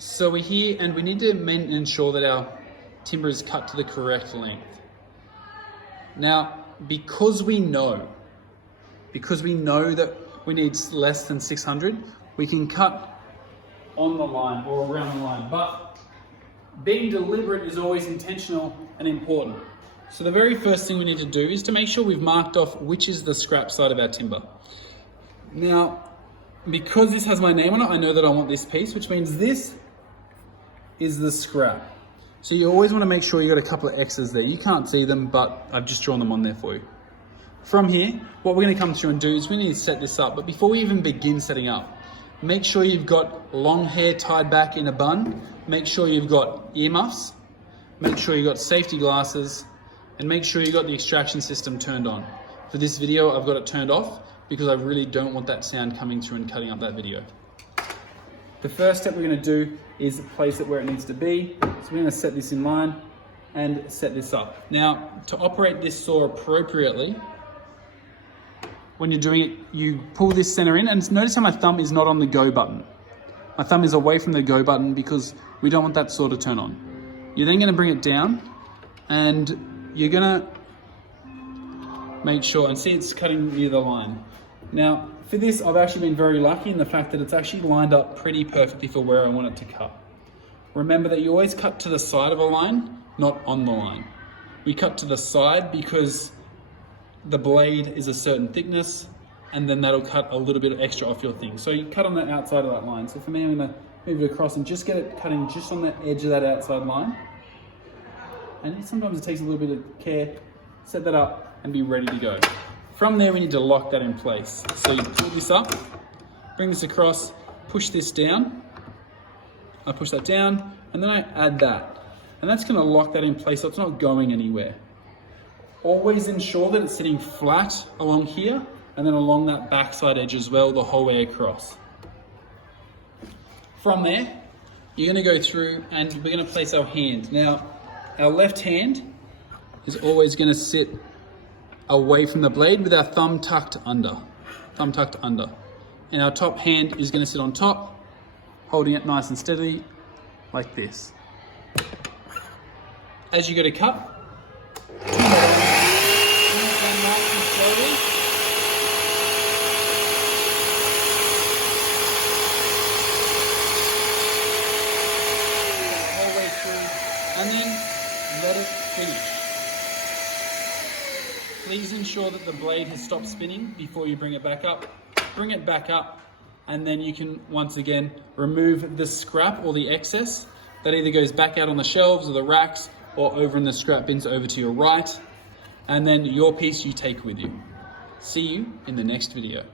So we're here and we need to ensure that our timber is cut to the correct length. Now, because we know that we need less than 600, we can cut on the line or around the line, but being deliberate is always intentional and important. So the very first thing we need to do is to make sure we've marked off which is the scrap side of our timber. Now, because this has my name on it, I know that I want this piece, which means this is the scrap. So you always want to make sure you got a couple of X's there. You can't see them, but I've just drawn them on there for you. From here, what we're going to come through and do is we need to set this up. But before we even begin setting up, make sure you've got long hair tied back in a bun. Make sure you've got earmuffs. Make sure you've got safety glasses. And make sure you've got the extraction system turned on. For this video, I've got it turned off because I really don't want that sound coming through and cutting up that video. The first step we're going to do is place it where it needs to be. So we're going to set this in line and set this up. Now, to operate this saw appropriately, when you're doing it, you pull this center in, and notice how my thumb is not on the go button. My thumb is away from the go button because we don't want that saw to turn on. You're then going to bring it down and you're going to make sure, and see it's cutting near the line. Now, for this, I've actually been very lucky in the fact that it's actually lined up pretty perfectly for where I want it to cut. Remember that you always cut to the side of a line, not on the line. We cut to the side because the blade is a certain thickness, and then that'll cut a little bit extra off your thing. So you cut on the outside of that line. So for me, I'm gonna move it across and just get it cutting just on the edge of that outside line. And sometimes it takes a little bit of care. Set that up and be ready to go. From there, we need to lock that in place. So you pull this up, bring this across, push this down. I push that down, and then I add that. And that's gonna lock that in place so it's not going anywhere. Always ensure that it's sitting flat along here, and then along that backside edge as well, the whole way across. From there, you're gonna go through and we're gonna place our hand. Now, our left hand is always gonna sit away from the blade with our thumb tucked under. And our top hand is gonna sit on top, holding it nice and steadily, like this. As you go to cut, and then let it finish. Please ensure that the blade has stopped spinning before you bring it back up. Bring it back up, and then you can once again remove the scrap or the excess that either goes back out on the shelves or the racks or over in the scrap bins over to your right, and then your piece you take with you. See you in the next video.